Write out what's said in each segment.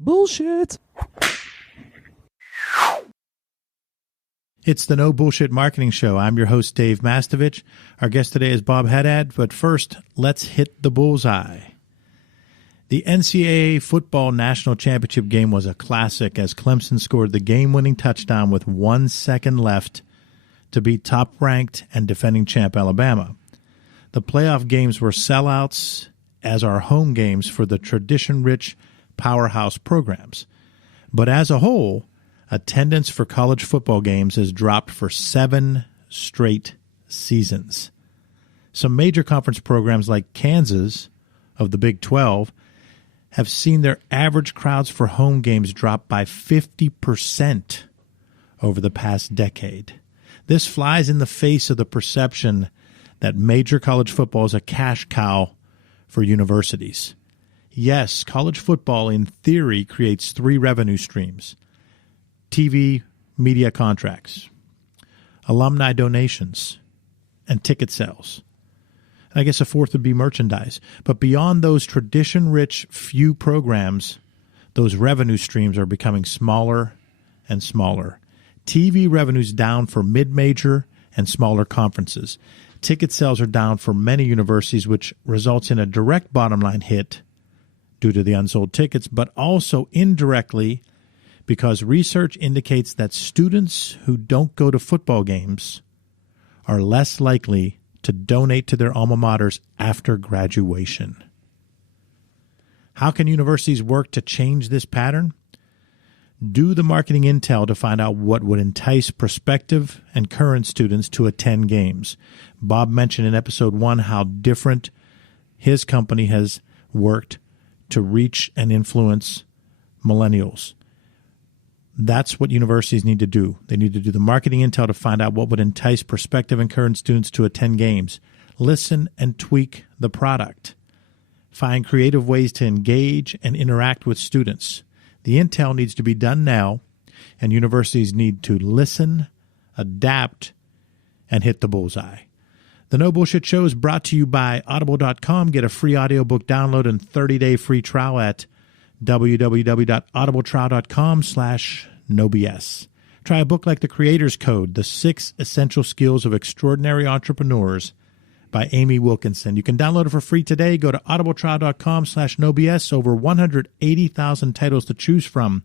Bullshit. It's the No Bullshit Marketing Show. I'm your host, Dave Mastovich. Our guest today is Bob Haddad, but first, let's hit the bullseye. The NCAA Football National Championship game was a classic as Clemson scored the game-winning touchdown with 1 second left to beat top-ranked and defending champ Alabama. The playoff games were sellouts, as are home games for the tradition-rich powerhouse programs. But as a whole, attendance for college football games has dropped for 7 straight seasons. Some major conference programs like Kansas of the Big 12 have seen their average crowds for home games drop by 50% over the past decade. This flies in the face of the perception that major college football is a cash cow for universities. Yes, college football in theory creates 3 revenue streams: TV media contracts, alumni donations, and ticket sales. And I guess a fourth would be merchandise. But beyond those tradition-rich few programs, those revenue streams are becoming smaller and smaller. TV revenue's down for mid-major and smaller conferences. Ticket sales are down for many universities, which results in a direct bottom-line hit due to the unsold tickets, but also indirectly because research indicates that students who don't go to football games are less likely to donate to their alma maters after graduation. How can universities work to change this pattern? Do the marketing intel to find out what would entice prospective and current students to attend games. Bob mentioned in episode 1 how different his company has worked to reach and influence millennials. That's what universities need to do. They need to do the marketing intel to find out what would entice prospective and current students to attend games. Listen and tweak the product. Find creative ways to engage and interact with students. The intel needs to be done now, and universities need to listen, adapt, and hit the bullseye. The No Bullshit Show is brought to you by Audible.com. Get a free audiobook download and 30-day free trial at www.audibletrial.com/nobs. Try a book like The Creator's Code, The 6 Essential Skills of Extraordinary Entrepreneurs by Amy Wilkinson. You can download it for free today. Go to audibletrial.com/nobs. Over 180,000 titles to choose from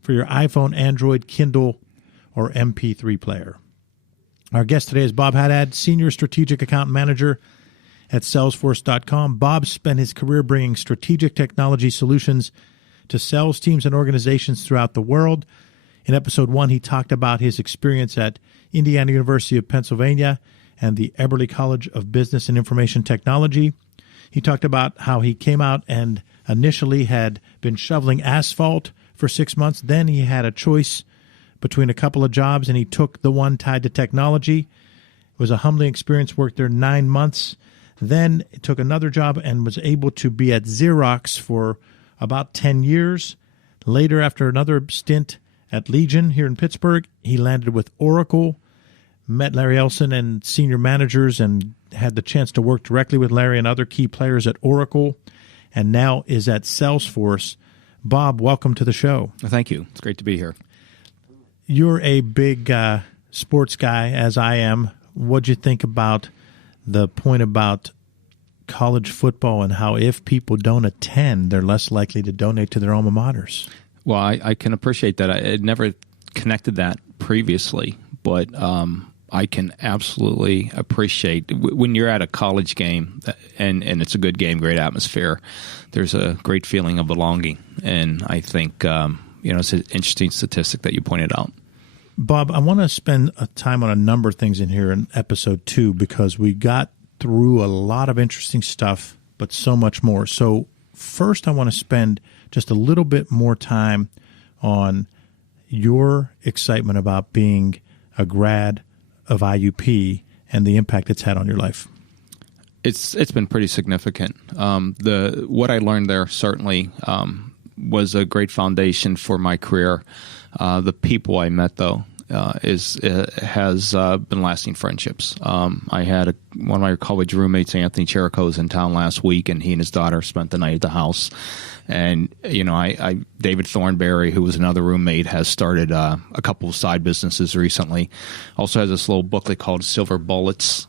for your iPhone, Android, Kindle, or MP3 player. Our guest today is Bob Haddad, Senior Strategic Account Manager at Salesforce.com. Bob spent his career bringing strategic technology solutions to sales teams and organizations throughout the world. In episode 1, he talked about his experience at Indiana University of Pennsylvania and the Eberly College of Business and Information Technology. He talked about how he came out and initially had been shoveling asphalt for 6 months. Then he had a choice between a couple of jobs, and he took the one tied to technology. It was a humbling experience, worked there 9 months. Then took another job and was able to be at Xerox for about 10 years. Later, after another stint at Legion here in Pittsburgh, he landed with Oracle, met Larry Ellison and senior managers, and had the chance to work directly with Larry and other key players at Oracle, and now is at Salesforce. Bob, welcome to the show. Thank you. It's great to be here. You're a big sports guy, as I am. What'd you think about the point about college football and how if people don't attend, they're less likely to donate to their alma maters? Well, I can appreciate that. I had never connected that previously, but I can absolutely appreciate when you're at a college game and it's a good game, great atmosphere, there's a great feeling of belonging. And I think, it's an interesting statistic that you pointed out. Bob, I want to spend time on a number of things in here in episode 2 because we got through a lot of interesting stuff, but so much more. So first, I want to spend just a little bit more time on your excitement about being a grad of IUP and the impact it's had on your life. It's been pretty significant. What I learned there certainly was a great foundation for my career. The people I met, though, has been lasting friendships. I had one of my college roommates, Anthony Cherico, was in town last week, and he and his daughter spent the night at the house. And David Thornberry, who was another roommate, has started a couple of side businesses recently. Also has this little booklet called Silver Bullets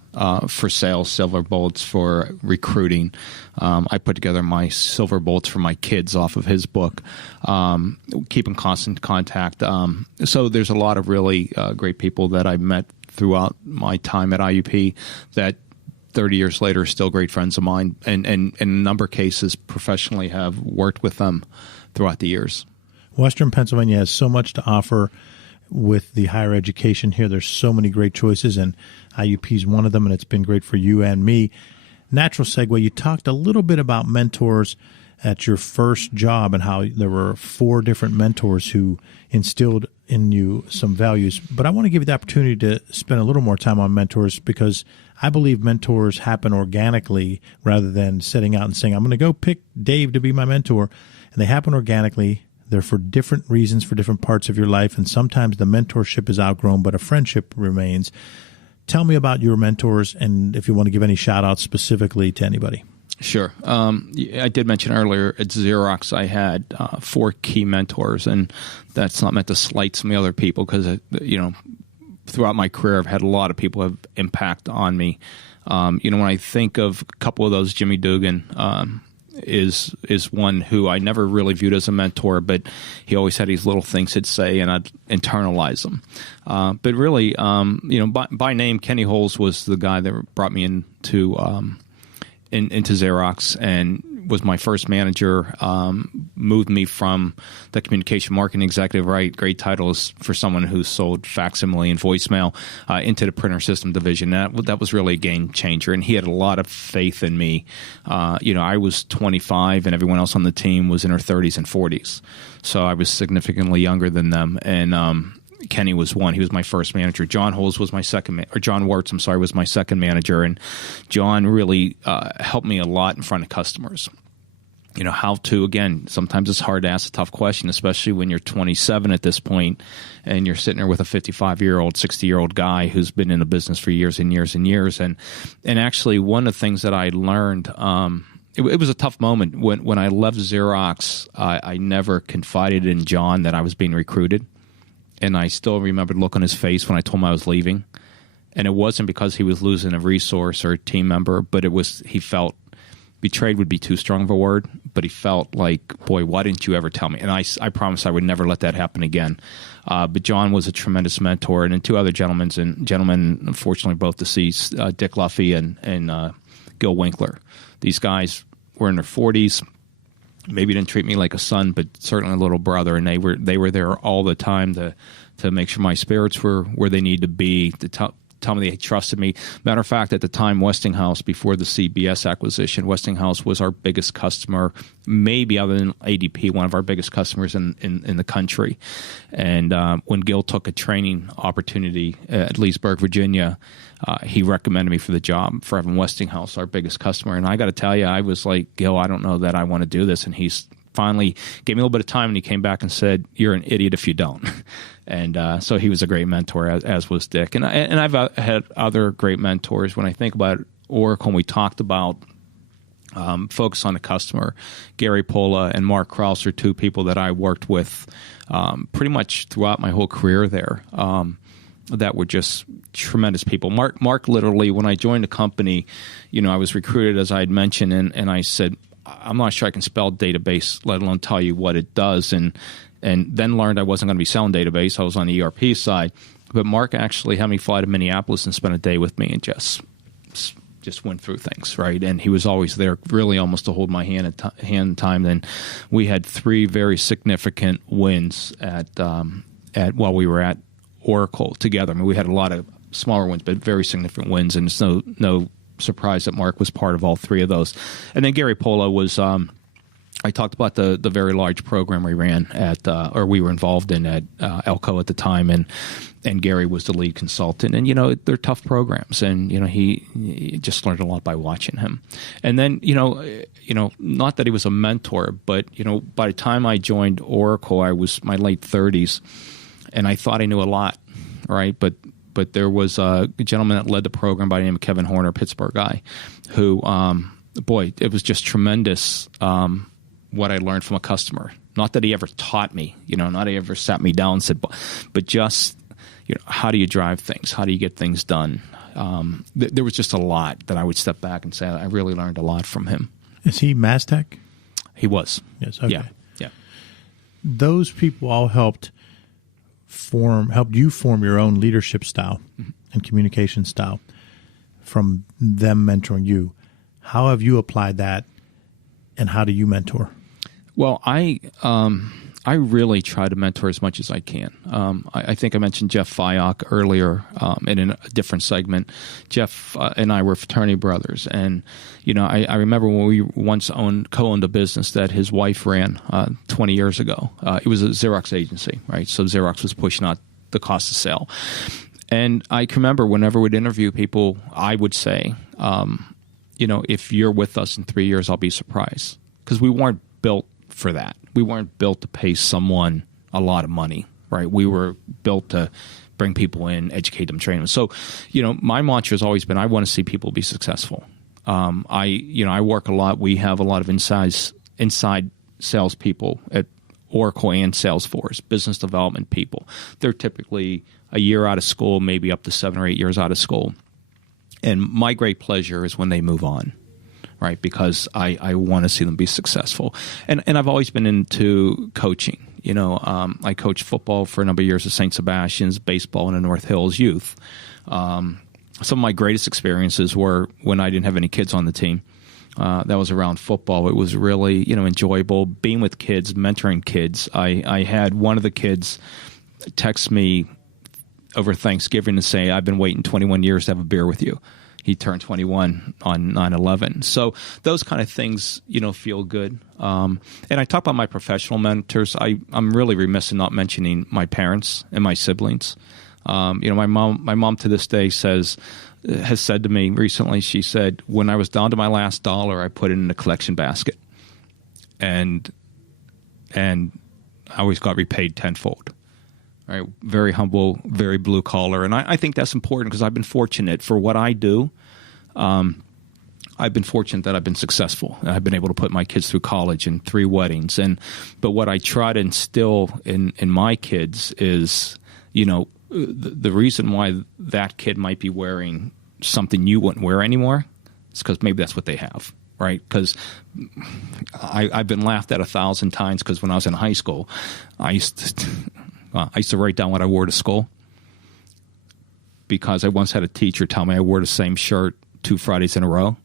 for sales, Silver Bullets for recruiting. I put together my Silver Bullets for my kids off of his book. Keep in constant contact. So there's a lot of really great people that I've met throughout my time at IUP that 30 years later are still great friends of mine, and in a number of cases professionally have worked with them throughout the years. Western Pennsylvania has so much to offer with the higher education here. There's so many great choices, and IUP is one of them, and it's been great for you and me. Natural segue, you talked a little bit about mentors at your first job and how there were 4 different mentors who instilled in you some values. But I want to give you the opportunity to spend a little more time on mentors, because I believe mentors happen organically rather than setting out and saying, I'm going to go pick Dave to be my mentor. And they happen organically. They're for different reasons, for different parts of your life. And sometimes the mentorship is outgrown, but a friendship remains. Tell me about your mentors, and if you want to give any shout outs specifically to anybody. Sure. I did mention earlier at Xerox I had 4 key mentors, and that's not meant to slight some of the other people, because, throughout my career I've had a lot of people have impact on me. When I think of a couple of those, Jimmy Dugan is one who I never really viewed as a mentor, but he always had these little things he'd say, and I'd internalize them. But really, by name, Kenny Holes was the guy that brought me into Xerox and was my first manager, moved me from the communication marketing executive, right, great titles for someone who sold facsimile and voicemail, into the printer system division. That was really a game changer, and he had a lot of faith in me. I was 25, and everyone else on the team was in their 30s and 40s, so I was significantly younger than them, and Kenny was one. He was my first manager. John Holes was my second, or John Wirtz, I'm sorry, was my second manager. And John really helped me a lot in front of customers. How to, again, sometimes it's hard to ask a tough question, especially when you're 27 at this point and you're sitting there with a 55-year-old, 60-year-old guy who's been in the business for years and years and years. And actually, one of the things that I learned, it was a tough moment. When I left Xerox, I never confided in John that I was being recruited. And I still remember the look on his face when I told him I was leaving. And it wasn't because he was losing a resource or a team member, but he felt betrayed would be too strong of a word, but he felt like, boy, why didn't you ever tell me? And I promised I would never let that happen again. But John was a tremendous mentor. And then 2 other gentlemen, unfortunately both deceased, Dick Luffy and Gil Winkler. These guys were in their 40s. Maybe didn't treat me like a son, but certainly a little brother, and they were there all the time to make sure my spirits were where they need to be, to tell me they trusted me. Matter of fact, at the time, Westinghouse, before the CBS acquisition, Westinghouse was our biggest customer, maybe other than ADP, one of our biggest customers in the country. And when Gil took a training opportunity at Leesburg, Virginia, he recommended me for the job for having Westinghouse, our biggest customer. And I got to tell you, I was like, Gil, I don't know that I want to do this. And he's finally gave me a little bit of time, and he came back and said, you're an idiot if you don't. And so he was a great mentor, as was Dick. And I've had other great mentors. When I think about Oracle, and we talked about focus on the customer, Gary Pola and Mark Krause are 2 people that I worked with pretty much throughout my whole career there. That were just tremendous people. Mark literally, when I joined the company, I was recruited, as I had mentioned, and I said, I'm not sure I can spell database, let alone tell you what it does, and then learned I wasn't going to be selling database. I was on the ERP side. But Mark actually had me fly to Minneapolis and spend a day with me and just went through things, right? And he was always there, really almost to hold my hand in time. Then we had 3 very significant wins while we were at Oracle together. I mean, we had a lot of smaller wins, but very significant wins, and it's no surprise that Mark was part of all 3 of those. And then Gary Pola was, I talked about the very large program we ran at, or we were involved in at Elko at the time, and Gary was the lead consultant. And, they're tough programs, and, he just learned a lot by watching him. And then, not that he was a mentor, but, by the time I joined Oracle, I was my late 30s, and I thought I knew a lot. right? But there was a gentleman that led the program by the name of Kevin Horner, Pittsburgh guy, who, boy, it was just tremendous what I learned from a customer. Not that he ever taught me, not that he ever sat me down and said, but just, how do you drive things? How do you get things done? There was just a lot that I would step back and say, I really learned a lot from him. Is he Mastech? He was. Yes. Okay. Yeah. Those people all helped you form your own leadership style and communication style from them mentoring you. How have you applied that, and how do you mentor? Well, I really try to mentor as much as I can. I think I mentioned Jeff Fyock earlier in a different segment. Jeff and I were fraternity brothers, and I remember when we once co-owned a business that his wife ran 20 years ago. It was a Xerox agency, right? So Xerox was pushing out the cost of sale, and I can remember whenever we'd interview people, I would say, if you're with us in 3 years, I'll be surprised, because we weren't built for that. We weren't built to pay someone a lot of money, right? We were built to bring people in, educate them, train them. So, my mantra has always been, I want to see people be successful. I work a lot. We have a lot of inside salespeople at Oracle and Salesforce, business development people. They're typically a year out of school, maybe up to 7 or 8 years out of school. And my great pleasure is when they move on. Right, because I want to see them be successful, and I've always been into coaching. I coached football for a number of years at St. Sebastian's, baseball in the North Hills youth. Some of my greatest experiences were when I didn't have any kids on the team. That was around football. It was really enjoyable being with kids, mentoring kids. I had one of the kids text me over Thanksgiving and say, "I've been waiting 21 years to have a beer with you." He turned 21 on 9/11. So those kind of things, feel good. And I talk about my professional mentors. I'm really remiss in not mentioning my parents and my siblings. My mom to this day has said to me recently, she said, when I was down to my last dollar, I put it in a collection basket. And I always got repaid tenfold. Right, very humble, very blue collar, and I think that's important because I've been fortunate for what I do. I've been fortunate that I've been successful. I've been able to put my kids through college and 3 weddings, but what I try to instill in my kids is, the reason why that kid might be wearing something you wouldn't wear anymore is because maybe that's what they have. Right, because I've been laughed at 1,000 times because when I was in high school, I used to write down what I wore to school because I once had a teacher tell me I wore the same shirt 2 Fridays in a row.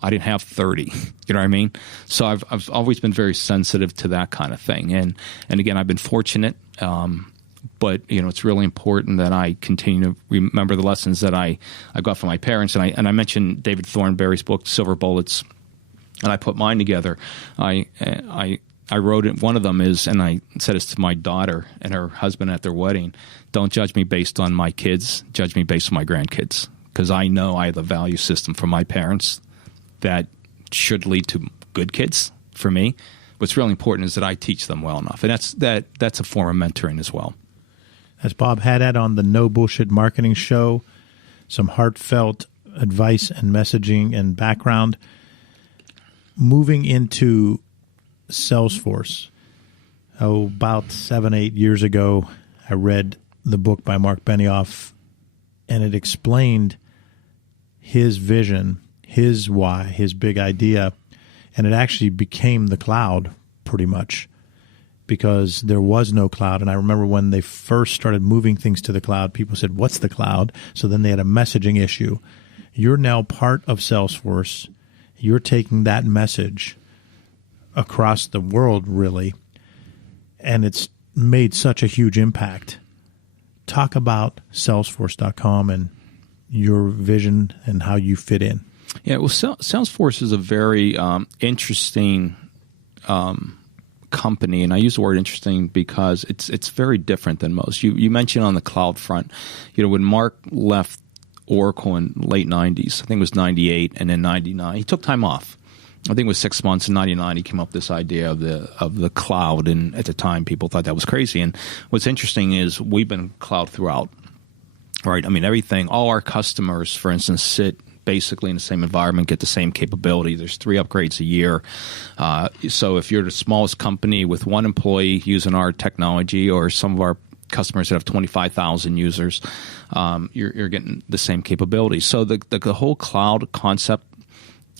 I didn't have 30. You know what I mean? So I've always been very sensitive to that kind of thing. And again, I've been fortunate, but it's really important that I continue to remember the lessons that I got from my parents. And I mentioned David Thornberry's book, Silver Bullets, and I put mine together. I wrote it. One of them is, and I said this to my daughter and her husband at their wedding, don't judge me based on my kids, judge me based on my grandkids. Because I know I have a value system from my parents that should lead to good kids for me. What's really important is that I teach them well enough. And that's a form of mentoring as well. That's Bob Haddad on the No Bullshit Marketing Show. Some heartfelt advice and messaging and background. Moving into Salesforce. About 7-8 years ago, I read the book by Mark Benioff, and it explained his vision, his why, his big idea, and it actually became the cloud pretty much because there was no cloud. And I remember when they first started moving things to the cloud, people said, what's the cloud? So then they had a messaging issue. You're now part of Salesforce. You're taking that message across the world, really, and it's made such a huge impact. Talk about Salesforce.com and your vision and how you fit in. Yeah, well, Salesforce is a very interesting company, and I use the word interesting because it's very different than most. You mentioned on the cloud front, when Mark left Oracle in late 90s, I think it was 98, and then 99, he took time off. I think it was 6 months in '99, he came up with this idea of the cloud, and at the time people thought that was crazy. And what's interesting is we've been cloud throughout, right? I mean, everything, all our customers, for instance, sit basically in the same environment, get the same capability. There's 3 upgrades a year. So if you're the smallest company with 1 employee using our technology, or some of our customers that have 25,000 users, you're getting the same capability. So the whole cloud concept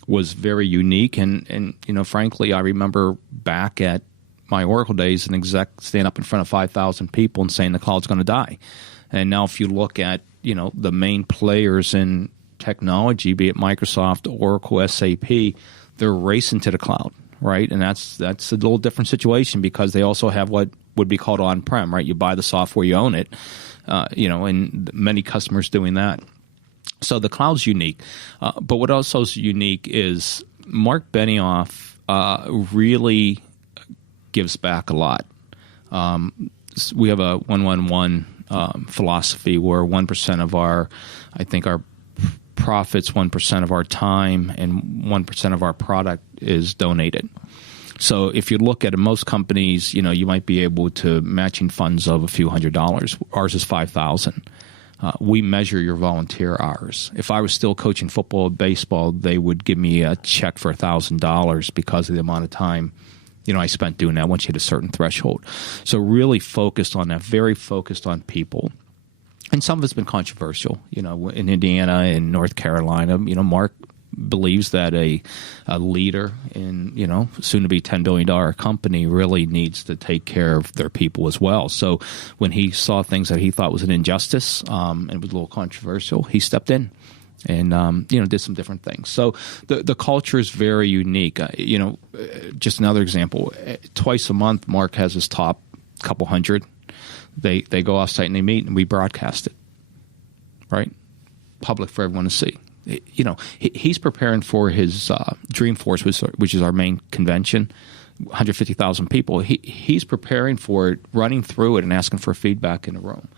was very unique, and frankly, I remember back at my Oracle days, an exec stand up in front of 5,000 people and saying the cloud's going to die. And now if you look at the main players in technology, be it Microsoft, Oracle, SAP, they're racing to the cloud, right? And that's a little different situation, because they also have what would be called on-prem, right? You buy the software, you own it, and many customers doing that. So the cloud's unique. But what also is unique is Mark Benioff really gives back a lot. We have a 1-1-1 philosophy where 1% of our profits, 1% of our time, and 1% of our product is donated. So if you look at most companies, you might be able to matching funds of a few $100s. Ours is $5,000. We measure your volunteer hours. If I was still coaching football or baseball, they would give me a check for $1,000 because of the amount of time I spent doing that once you hit a certain threshold. So really focused on that, very focused on people. And some of it's been controversial. In Indiana and North Carolina, Mark believes that a leader in, soon to be $10 billion company really needs to take care of their people as well. So when he saw things that he thought was an injustice, and it was a little controversial, he stepped in and, did some different things. So the culture is very unique. Just another example, twice a month, Mark has his top couple hundred. They go off site and they meet, and we broadcast it, right? Public for everyone to see. He's preparing for his Dreamforce, which is our main convention, 150,000 people. He's preparing for it, running through it, and asking for feedback in the room.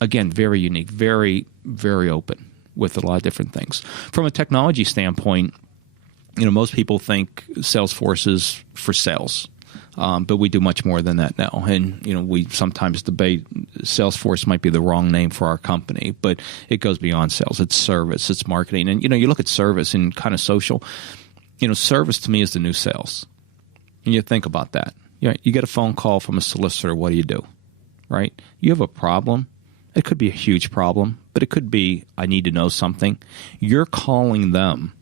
Again, very unique, very, very open with a lot of different things. From a technology standpoint, most people think Salesforce is for sales. But we do much more than that now. And, we sometimes debate Salesforce might be the wrong name for our company, but it goes beyond sales. It's service, it's marketing. And, you look at service and kind of social, service to me is the new sales. And you think about that. You get a phone call from a solicitor, what do? Right? You have a problem. It could be a huge problem, but it could be, I need to know something. You're calling them,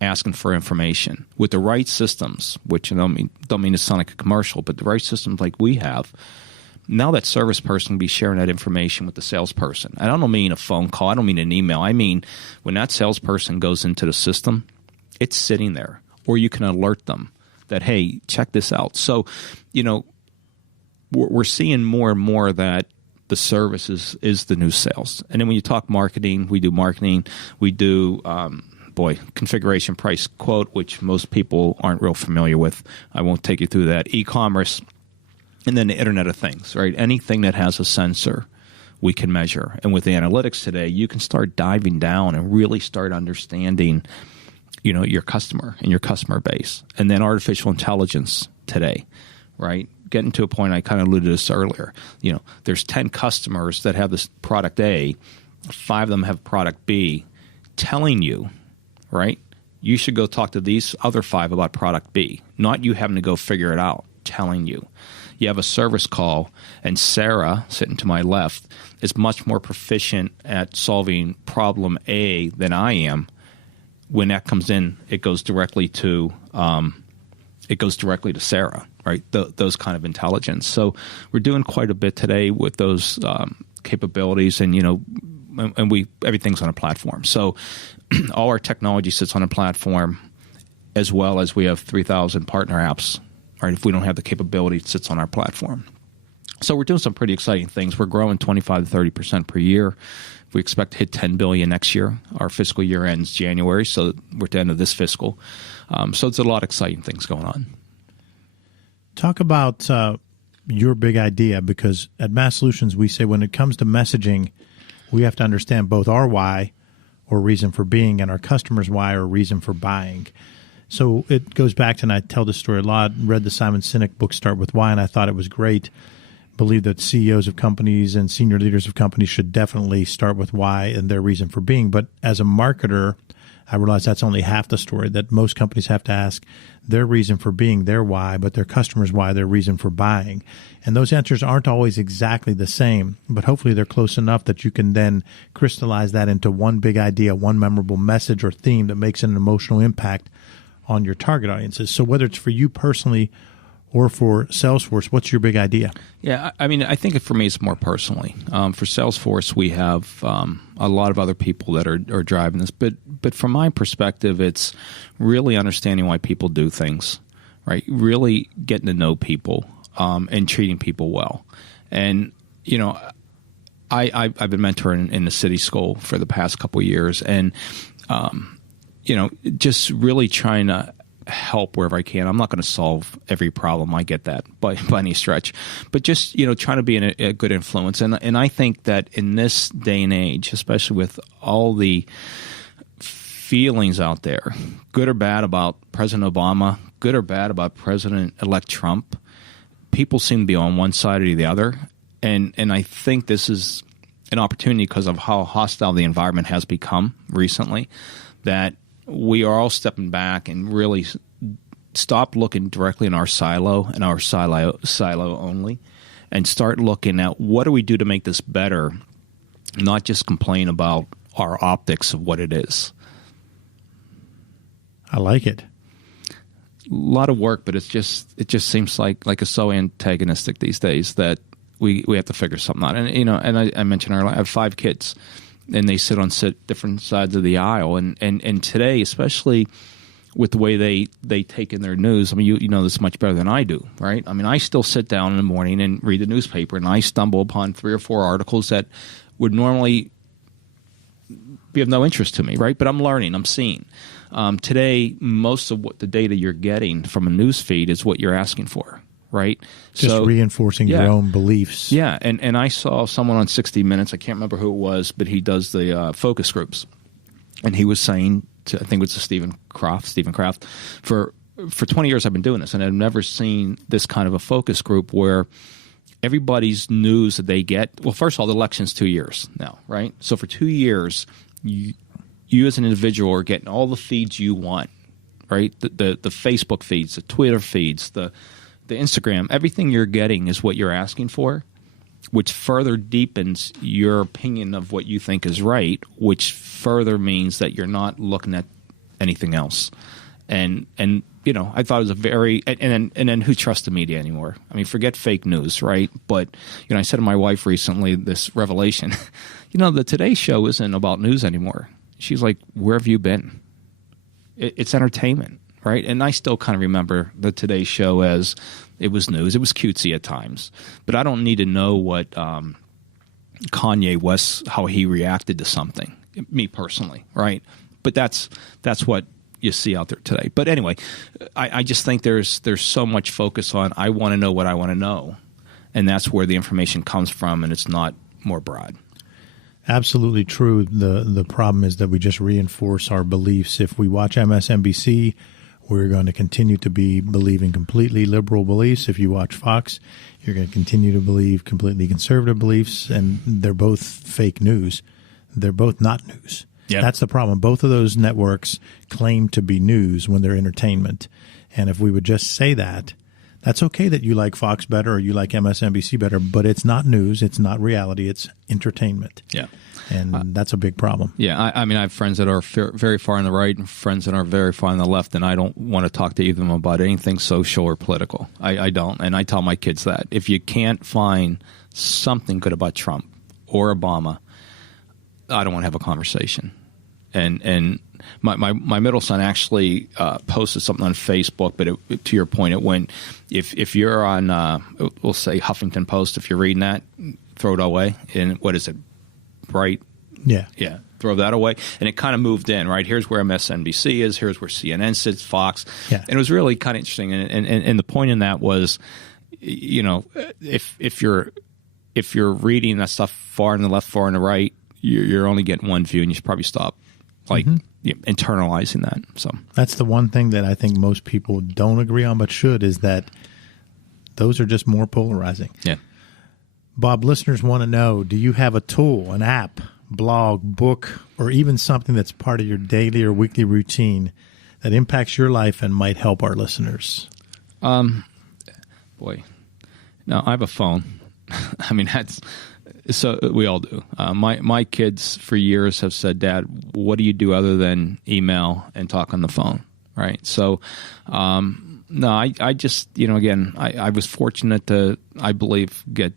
asking for information with the right systems, which don't mean to sound like a commercial, but the right systems like we have. Now that service person can be sharing that information with the salesperson. I don't mean a phone call. I don't mean an email. I mean when that salesperson goes into the system, it's sitting there, or you can alert them that, hey, check this out. So, we're seeing more and more that the service is the new sales. And then when you talk marketing, we do marketing. We do configuration price quote, which most people aren't real familiar with. I won't take you through that. E-commerce, and then the Internet of Things, right? Anything that has a sensor, we can measure. And with the analytics today, you can start diving down and really start understanding, your customer and your customer base. And then artificial intelligence today, right? Getting to a point, I kind of alluded to this earlier. There's 10 customers that have this product A, 5 of them have product B, telling you, right? You should go talk to these other 5 about product B, not you having to go figure it out, telling you. You have a service call, and Sarah, sitting to my left, is much more proficient at solving problem A than I am. When that comes in, it goes directly to Sarah, right? Those kind of intelligence. So we're doing quite a bit today with those capabilities, and everything's on a platform. So all our technology sits on a platform, as well as we have 3,000 partner apps. Right? If we don't have the capability, it sits on our platform. So we're doing some pretty exciting things. We're growing 25 to 30% per year. We expect to hit $10 billion next year. Our fiscal year ends January, so we're at the end of this fiscal. So it's a lot of exciting things going on. Talk about your big idea, because at Mass Solutions, we say when it comes to messaging, we have to understand both our why or reason for being and our customers' why or reason for buying. So it goes back to, and I tell this story a lot, read the Simon Sinek book, Start With Why, and I thought it was great. Believe that CEOs of companies and senior leaders of companies should definitely start with why and their reason for being. But as a marketer, I realize that's only half the story, that most companies have to ask their reason for being, their why, but their customers' why, their reason for buying. And those answers aren't always exactly the same, but hopefully they're close enough that you can then crystallize that into one big idea, one memorable message or theme that makes an emotional impact on your target audiences. So whether it's for you personally or for Salesforce, what's your big idea? Yeah, I mean, I think for me it's more personally. For Salesforce, we have a lot of other people that are driving this, but from my perspective, it's really understanding why people do things, right? Really getting to know people and treating people well. And you know, I've been mentoring in the city school for the past couple of years, and you know, just really trying to help wherever I can. I'm not going to solve every problem. I get that by any stretch, but just, you know, trying to be a good influence. And I think that in this day and age, especially with all the feelings out there, good or bad about President Obama, good or bad about President-elect Trump, people seem to be on one side or the other. And I think this is an opportunity because of how hostile the environment has become recently, that we are all stepping back and really stop looking directly in our silo and our silo only, and start looking at what do we do to make this better, not just complain about our optics of what it is. I like it. A lot of work, but it just seems like it's so antagonistic these days that we have to figure something out. And you know, and I mentioned earlier, I have 5 kids. And they sit on different sides of the aisle. And today, especially with the way they take in their news, I mean, you know this much better than I do, right? I mean, I still sit down in the morning and read the newspaper, and I stumble upon 3 or 4 articles that would normally be of no interest to me, right? But I'm learning, I'm seeing. Today, most of what the data you're getting from a news feed is what you're asking for. Right, just reinforcing your own beliefs. Yeah, and I saw someone on 60 Minutes. I can't remember who it was, but he does the focus groups, and he was saying, I think it was Stephen Kraft, for 20 years I've been doing this, and I've never seen this kind of a focus group where everybody's news that they get. Well, first of all, the election's 2 years now, right? So for 2 years, you as an individual are getting all the feeds you want, right? The Facebook feeds, the Twitter feeds, the Instagram, everything you're getting is what you're asking for, which further deepens your opinion of what you think is right, which further means that you're not looking at anything else. And you know, I thought it was a very and then who trusts the media anymore? I mean, forget fake news, right? But you know, I said to my wife recently this revelation, you know, the Today Show isn't about news anymore. She's like, where have you been? It's entertainment. Right, and I still kind of remember the Today Show as it was news. It was cutesy at times, but I don't need to know what Kanye West, how he reacted to something. Me personally, right? But that's what you see out there today. But anyway, I just think there's so much focus on I want to know what I want to know, and that's where the information comes from, and it's not more broad. Absolutely true. The problem is that we just reinforce our beliefs. If we watch MSNBC, we're going to continue to be believing completely liberal beliefs. If you watch Fox, you're going to continue to believe completely conservative beliefs, and they're both fake news. They're both not news. Yep. That's the problem. Both of those networks claim to be news when they're entertainment. And if we would just say that, that's okay that you like Fox better or you like MSNBC better, but it's not news. It's not reality. It's entertainment. Yeah. And that's a big problem. Yeah, I mean, I have friends that are very far on the right and friends that are very far on the left, and I don't want to talk to either of them about anything social or political. I don't, and I tell my kids that. If you can't find something good about Trump or Obama, I don't want to have a conversation. And my middle son actually posted something on Facebook, but to your point, it went, if you're on, we'll say Huffington Post, if you're reading that, throw it away. And what is it? Right? Yeah. Yeah. Throw that away. And it kind of moved in, right? Here's where MSNBC is. Here's where CNN sits, Fox. Yeah. And it was really kind of interesting. And the point in that was, you know, if you're reading that stuff far on the left, far on the right, you're only getting one view, and you should probably stop like internalizing that. So that's the one thing that I think most people don't agree on, but should, is that those are just more polarizing. Yeah. Bob, listeners want to know, do you have a tool, an app, blog, book, or even something that's part of your daily or weekly routine that impacts your life and might help our listeners? Boy, no, I have a phone. I mean, so we all do. My kids for years have said, "Dad, what do you do other than email and talk on the phone?" Right. So, no, I just, again, I was fortunate to, I believe, get,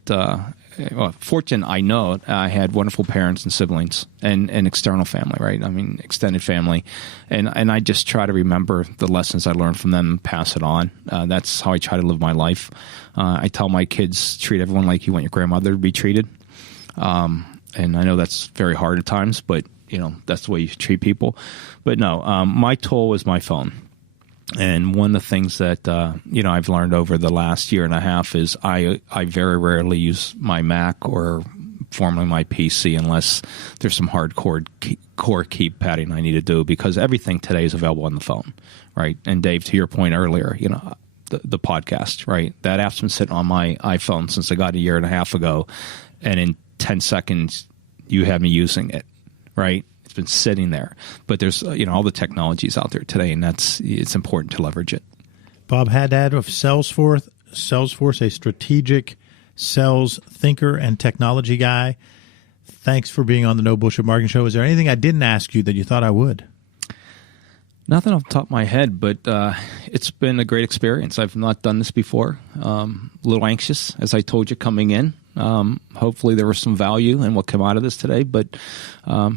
fortunate, I know, I had wonderful parents and siblings and external family, right? I mean, extended family. And I just try to remember the lessons I learned from them and pass it on. That's how I try to live my life. I tell my kids, treat everyone like you want your grandmother to be treated. And I know that's very hard at times, but, that's the way you treat people. But no, my tool is my phone. And one of the things that, I've learned over the last year and a half is I very rarely use my Mac or formerly my PC unless there's some hardcore core keypadding I need to do, because everything today is available on the phone, right? And Dave, to your point earlier, the podcast, right? That app's been sitting on my iPhone since I got a year and a half ago. And in 10 seconds, you have me using it, right? It's been sitting there, but there's all the technologies out there today, and it's important to leverage it. Bob Haddad of Salesforce, a strategic sales thinker and technology guy. Thanks for being on the No Bullshit Marketing Show. Is there anything I didn't ask you that you thought I would? Nothing off the top of my head, but it's been a great experience. I've not done this before. A little anxious, as I told you, coming in. Hopefully there was some value in what came out of this today, but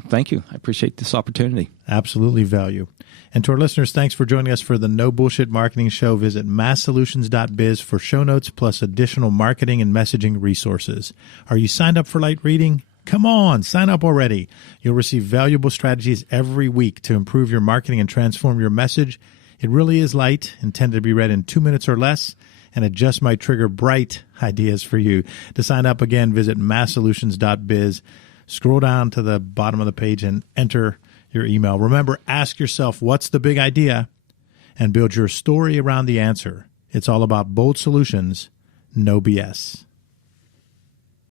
thank you. I appreciate this opportunity. Absolutely value. And to our listeners, thanks for joining us for the No Bullshit Marketing Show. Visit masssolutions.biz for show notes plus additional marketing and messaging resources. Are you signed up for light reading? Come on, sign up already. You'll receive valuable strategies every week to improve your marketing and transform your message. It really is light, intended to be read in 2 minutes or less, and it just might trigger bright ideas for you. To sign up, again, visit masssolutions.biz. Scroll down to the bottom of the page and enter your email. Remember, ask yourself, what's the big idea? And build your story around the answer. It's all about bold solutions, no BS.